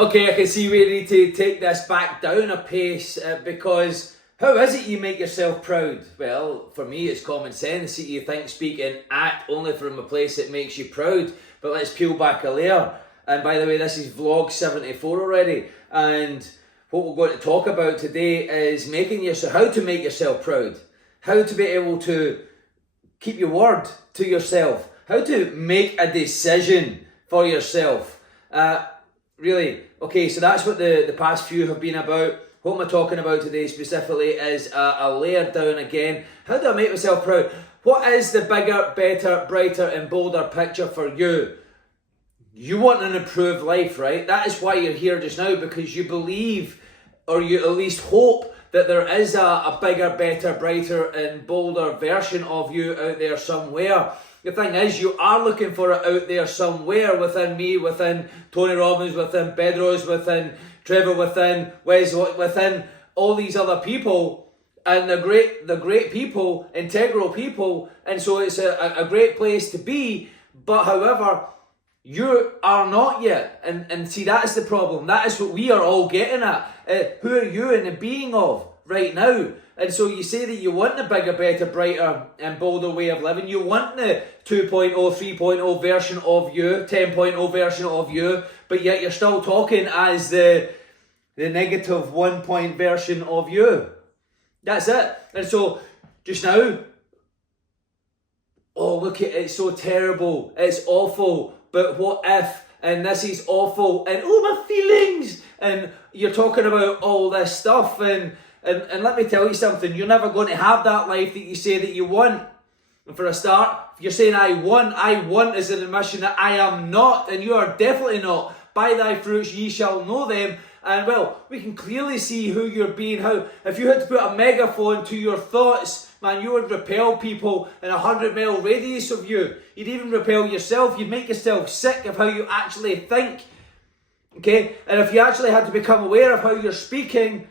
Okay, I can see we need to take this back down a pace because how is it you make yourself proud? Well, for me it's common sense that you think, speak and act only from a place that makes you proud. But let's peel back a layer. And by the way, this is vlog 74 already. And what we're going to talk about today is how to make yourself proud. How to be able to keep your word to yourself. How to make a decision for yourself. Really, okay, so that's what the past few have been about. What am I talking about today specifically is a layer down again. How do I make myself proud? What is the bigger, better, brighter and bolder picture for you? You want an improved life, right? That is why you're here just now, because you believe, or you at least hope, that there is a bigger, better, brighter and bolder version of you out there somewhere. The thing is, you are looking for it out there somewhere, within me, within Tony Robbins, within Bedros, within Trevor, within Wes, within all these other people, and the great people, integral people, and so it's a great place to be. But however, you are not yet, and see, that's the problem. That is what we are all getting at. Who are you in the being of right now? And so you say that you want the bigger, better, brighter and bolder way of living. You want the 2.0, 3.0 version of you, 10.0 version of you, but yet you're still talking as the negative 1 point version of you. That's it. And so just now, oh, look at it, it's so terrible, it's awful, but what if, and this is awful, and oh, my feelings, and you're talking about all this stuff, and let me tell you something, you're never going to have that life that you say that you want. And for a start, if you're saying I want is an admission that I am not, and you are definitely not. By thy fruits ye shall know them. And well, we can clearly see who you're being. How, if you had to put a megaphone to your thoughts, man, you would repel people in 100-mile radius of you. You'd even repel yourself. You'd make yourself sick of how you actually think. Okay? And if you actually had to become aware of how you're speaking,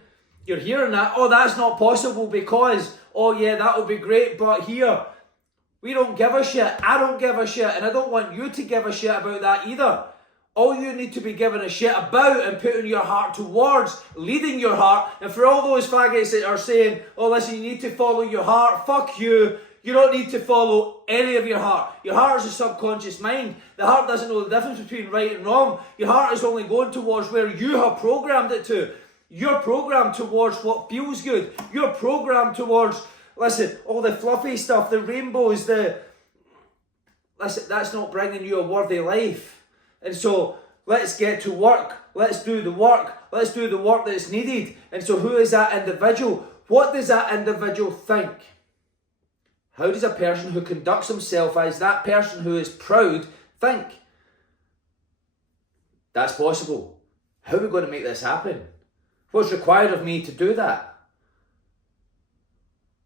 you're hearing that, oh, that's not possible because, oh yeah, that would be great, but here, we don't give a shit. I don't give a shit, and I don't want you to give a shit about that either. All you need to be giving a shit about and putting your heart towards, leading your heart, and for all those faggots that are saying, oh listen, you need to follow your heart, fuck you. You don't need to follow any of your heart. Your heart is a subconscious mind. The heart doesn't know the difference between right and wrong. Your heart is only going towards where you have programmed it to. You're programmed towards what feels good. You're programmed towards, listen, all the fluffy stuff, the rainbows, listen, that's not bringing you a worthy life. And so, let's get to work. Let's do the work. Let's do the work that's needed. And so, who is that individual? What does that individual think? How does a person who conducts himself as that person who is proud think? That's possible. How are we going to make this happen? What's required of me to do that?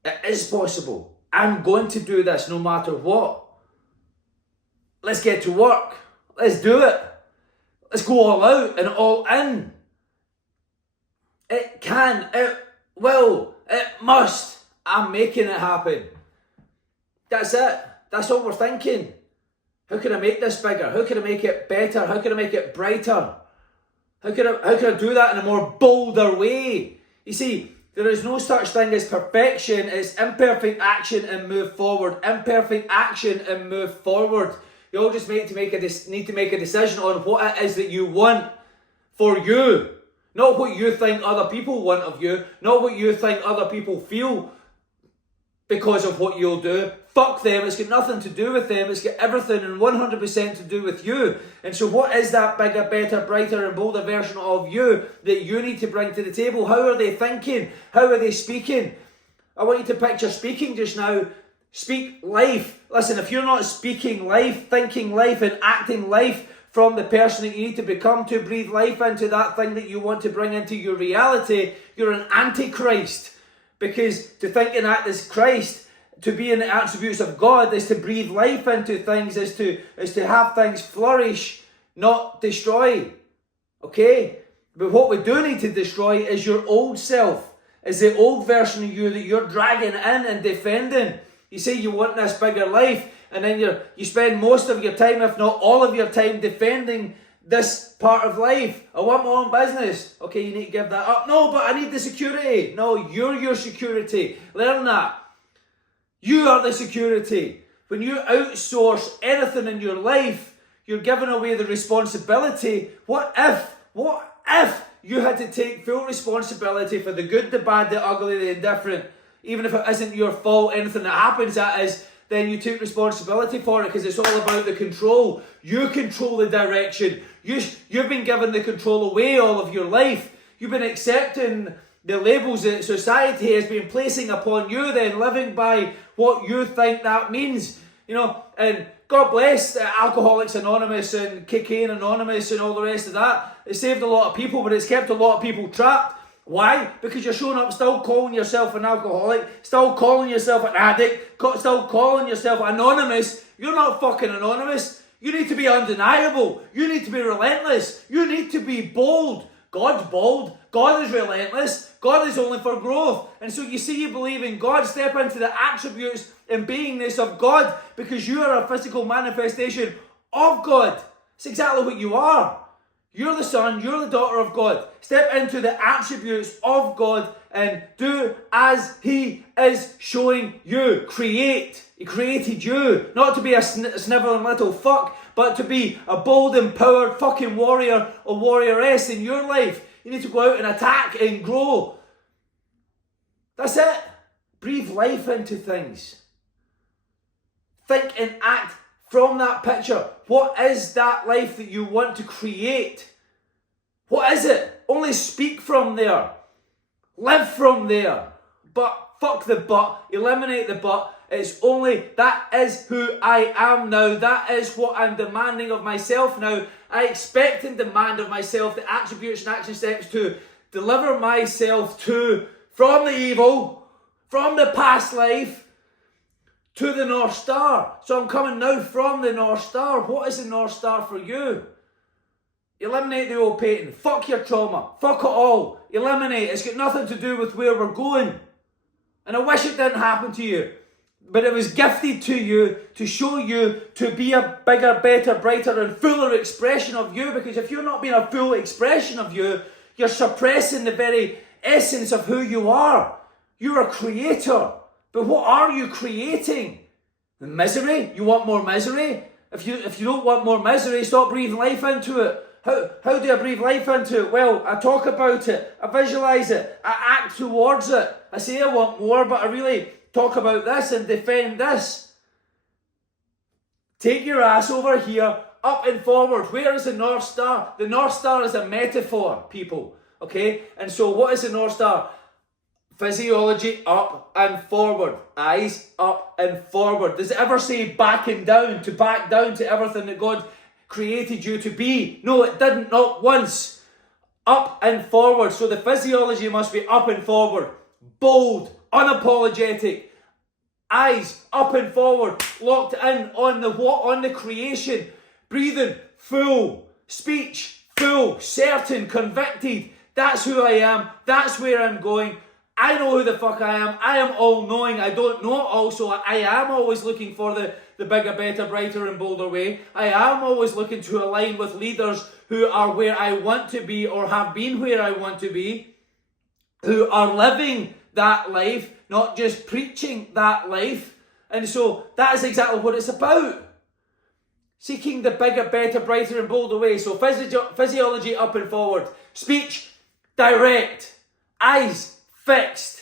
It is possible. I'm going to do this no matter what. Let's get to work. Let's do it. Let's go all out and all in. It can, it will, it must. I'm making it happen. That's it. That's all we're thinking. How can I make this bigger? How can I make it better? How can I make it brighter? How can I do that in a more bolder way? You see, there is no such thing as perfection. It's imperfect action and move forward. Imperfect action and move forward. You all just need to make a decision on what it is that you want for you. Not what you think other people want of you. Not what you think other people feel because of what you'll do. Fuck them. It's got nothing to do with them. It's got everything and 100% to do with you. And so what is that bigger, better, brighter and bolder version of you that you need to bring to the table? How are they thinking? How are they speaking? I want you to picture speaking just now. Speak life. Listen, if you're not speaking life, thinking life and acting life from the person that you need to become to breathe life into that thing that you want to bring into your reality, you're an antichrist. Because to think and act as Christ, to be in the attributes of God, is to breathe life into things, is to have things flourish, not destroy. Okay? But what we do need to destroy is your old self, is the old version of you that you're dragging in and defending. You say you want this bigger life, and then you spend most of your time, if not all of your time, defending this part of life. I want my own business. Okay, you need to give that up. No, but I need the security. No, you're your security. Learn that. You are the security. When you outsource anything in your life, you're giving away the responsibility. What if you had to take full responsibility for the good, the bad, the ugly, the indifferent, even if it isn't your fault, anything that happens, that is, then you take responsibility for it, because it's all about the control. You control the direction. You've been given the control away all of your life. You've been accepting the labels that society has been placing upon you, then living by what you think that means. You know, and God bless Alcoholics Anonymous and Cocaine Anonymous and all the rest of that. It saved a lot of people, but it's kept a lot of people trapped. Why? Because you're showing up still calling yourself an alcoholic, still calling yourself an addict, still calling yourself anonymous. You're not fucking anonymous. You need to be undeniable. You need to be relentless. You need to be bold. God's bold. God is relentless. God is only for growth. And so you see, you believe in God, step into the attributes and beingness of God, because you are a physical manifestation of God. It's exactly what you are. You're the son, you're the daughter of God. Step into the attributes of God and do as He is showing you. Create. He created you. Not to be a sniveling little fuck, but to be a bold, empowered fucking warrior or warrioress in your life. You need to go out and attack and grow. That's it. Breathe life into things. Think and act from that picture. What is that life that you want to create? What is it? Only speak from there. Live from there. But, fuck the but. Eliminate the but. It's only, that is who I am now. That is what I'm demanding of myself now. I expect and demand of myself the attributes and action steps to deliver myself to, from the evil, from the past life, to the North Star. So I'm coming now from the North Star. What is the North Star for you? Eliminate the old painting. Fuck your trauma. Fuck it all. Eliminate. It's got nothing to do with where we're going. And I wish it didn't happen to you. But it was gifted to you to show you to be a bigger, better, brighter and fuller expression of you. Because if you're not being a full expression of you, you're suppressing the very essence of who you are. You're a creator. But what are you creating? The misery? You want more misery? If you don't want more misery, stop breathing life into it. How do I breathe life into it? Well, I talk about it. I visualize it. I act towards it. I say I want more, but I really talk about this and defend this. Take your ass over here, up and forward. Where is the North Star? The North Star is a metaphor, people. Okay? And so what is the North Star? Physiology up and forward. Eyes up and forward. Does it ever say backing down, to back down to everything that God created you to be? No, it didn't, not once. Up and forward. So the physiology must be up and forward. Bold, unapologetic. Eyes up and forward. Locked in on the what? On the creation. Breathing full. Speech full. Certain. Convicted. That's who I am. That's where I'm going. I know who the fuck I am. I am all-knowing. I don't know it all, so I am always looking for the bigger, better, brighter and bolder way. I am always looking to align with leaders who are where I want to be or have been where I want to be, who are living that life, not just preaching that life. And so that is exactly what it's about. Seeking the bigger, better, brighter and bolder way. So physiology up and forward. Speech direct. Eyes fixed,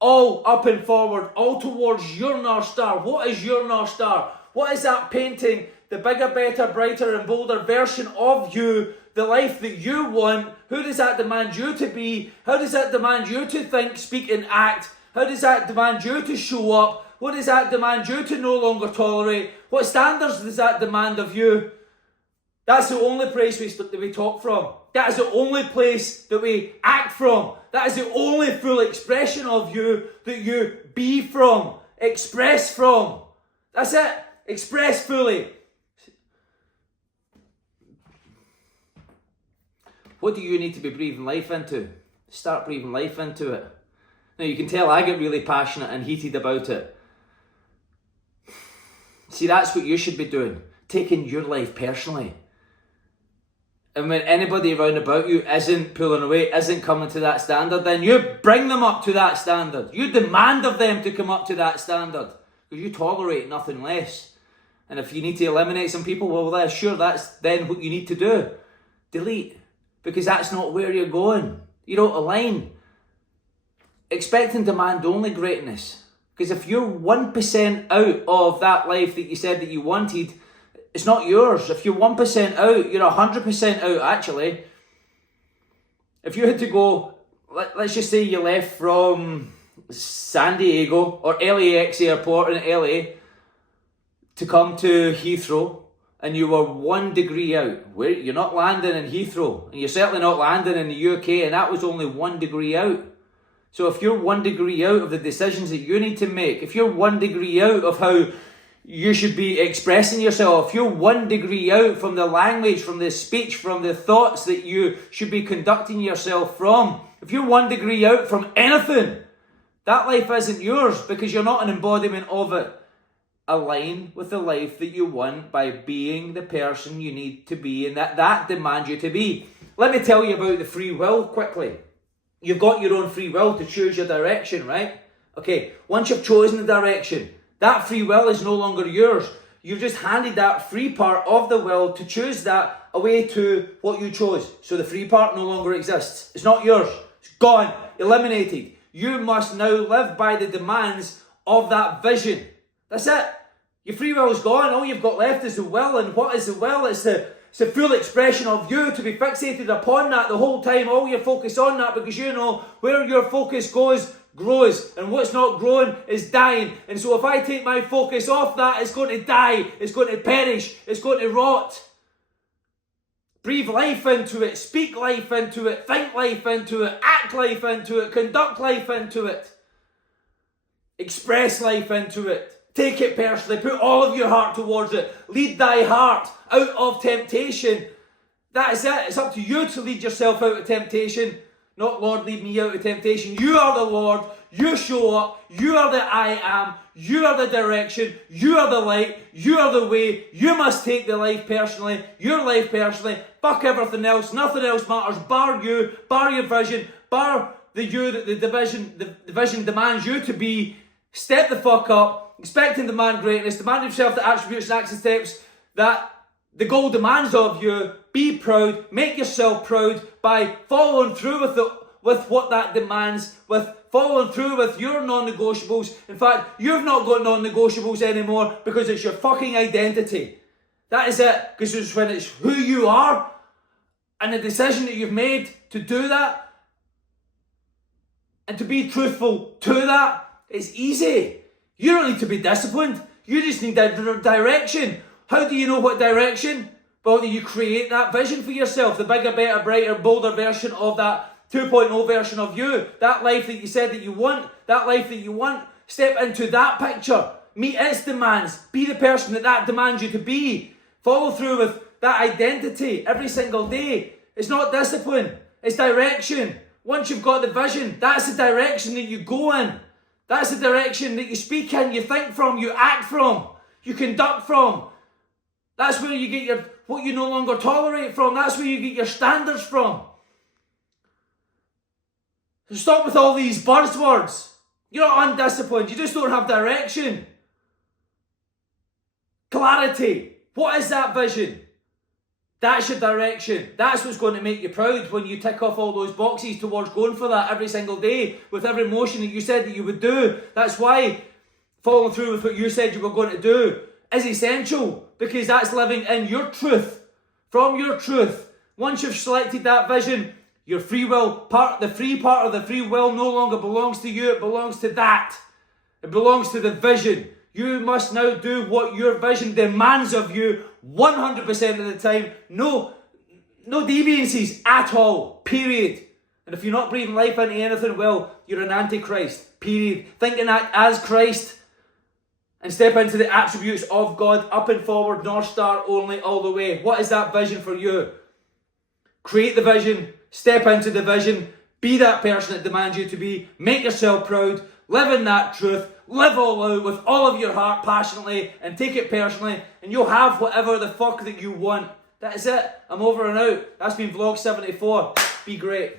all up and forward, all towards your North Star. What is your North Star? What is that painting, the bigger, better, brighter and bolder version of you, the life that you want? Who does that demand you to be? How does that demand you to think, speak and act? How does that demand you to show up? What does that demand you to no longer tolerate? What standards does that demand of you? That's the only place we talk from. That is the only place that we act from. That is the only full expression of you that you be from. Express from. That's it. Express fully. What do you need to be breathing life into? Start breathing life into it. Now you can tell I get really passionate and heated about it. See, that's what you should be doing. Taking your life personally. And when anybody around about you isn't pulling away, isn't coming to that standard, then you bring them up to that standard. You demand of them to come up to that standard. Because you tolerate nothing less. And if you need to eliminate some people, well, that's then what you need to do. Delete. Because that's not where you're going. You don't align. Expect and demand only greatness. Because if you're 1% out of that life that you said that you wanted, it's not yours. If you're 1% out, you're 100% out, actually. If you had to go, let's just say you left from San Diego or LAX airport in LA to come to Heathrow, and you were 1 degree out, where you're not landing in Heathrow, and you're certainly not landing in the UK, and that was only 1 degree out. So if you're 1 degree out of the decisions that you need to make, if you're 1 degree out of how you should be expressing yourself, if you're 1 degree out from the language, from the speech, from the thoughts that you should be conducting yourself from, if you're 1 degree out from anything, that life isn't yours because you're not an embodiment of it. Align with the life that you want by being the person you need to be and that demands you to be. Let me tell you about the free will quickly. You've got your own free will to choose your direction, right? Okay, once you've chosen the direction, that free will is no longer yours. You've just handed that free part of the will to choose that away to what you chose. So the free part no longer exists. It's not yours. It's gone. Eliminated. You must now live by the demands of that vision. That's it. Your free will is gone. All you've got left is the will. And what is the will? It's the full expression of you, to be fixated upon that the whole time. All your focus on that, because you know where your focus goes, grows, and what's not growing is dying. And so if I take my focus off that, it's going to die, it's going to perish, it's going to rot. Breathe life into it, speak life into it, think life into it, act life into it, conduct life into it, express life into it. Take it personally, put all of your heart towards it. Lead thy heart out of temptation. That is it. It's up to you to lead yourself out of temptation. Not, Lord, lead me out of temptation. You are the Lord. You show up. You are the I am. You are the direction. You are the light. You are the way. You must take the life personally. Your life personally. Fuck everything else. Nothing else matters. Bar you. Bar your vision. Bar the you that the vision demands you to be. Step the fuck up. Expect and demand greatness. Demand of yourself the attributes and action steps that the goal demands of you. Be proud. Make yourself proud by following through with what that demands, with following through with your non-negotiables. In fact, you've not got non-negotiables anymore because it's your fucking identity. That is it. Because it's when it's who you are and the decision that you've made to do that and to be truthful to that, it's easy. You don't need to be disciplined. You just need direction. How do you know what direction? Well, you create that vision for yourself. The bigger, better, brighter, bolder version of that 2.0 version of you. That life that you said that you want. That life that you want. Step into that picture. Meet its demands. Be the person that demands you to be. Follow through with that identity every single day. It's not discipline. It's direction. Once you've got the vision, that's the direction that you go in. That's the direction that you speak in, you think from, you act from, you conduct from. That's where you get what you no longer tolerate from. That's where you get your standards from. So stop with all these buzzwords. You're not undisciplined, you just don't have direction. Clarity. What is that vision? That's your direction. That's what's going to make you proud when you tick off all those boxes towards going for that every single day with every motion that you said that you would do. That's why following through with what you said you were going to do is essential, because that's living in your truth, from your truth. Once you've selected that vision, your free will, the free part of the free will no longer belongs to you, it belongs to that. It belongs to the vision. You must now do what your vision demands of you 100% of the time. No deviances at all. Period. And if you're not breathing life into anything, well, you're an antichrist. Period. Think and act as Christ. And step into the attributes of God, up and forward, North Star only, all the way. What is that vision for you? Create the vision. Step into the vision. Be that person that demands you to be. Make yourself proud. Live in that truth. Live all out with all of your heart passionately and take it personally, and you'll have whatever the fuck that you want. That is it. I'm over and out. That's been vlog 74. Be great.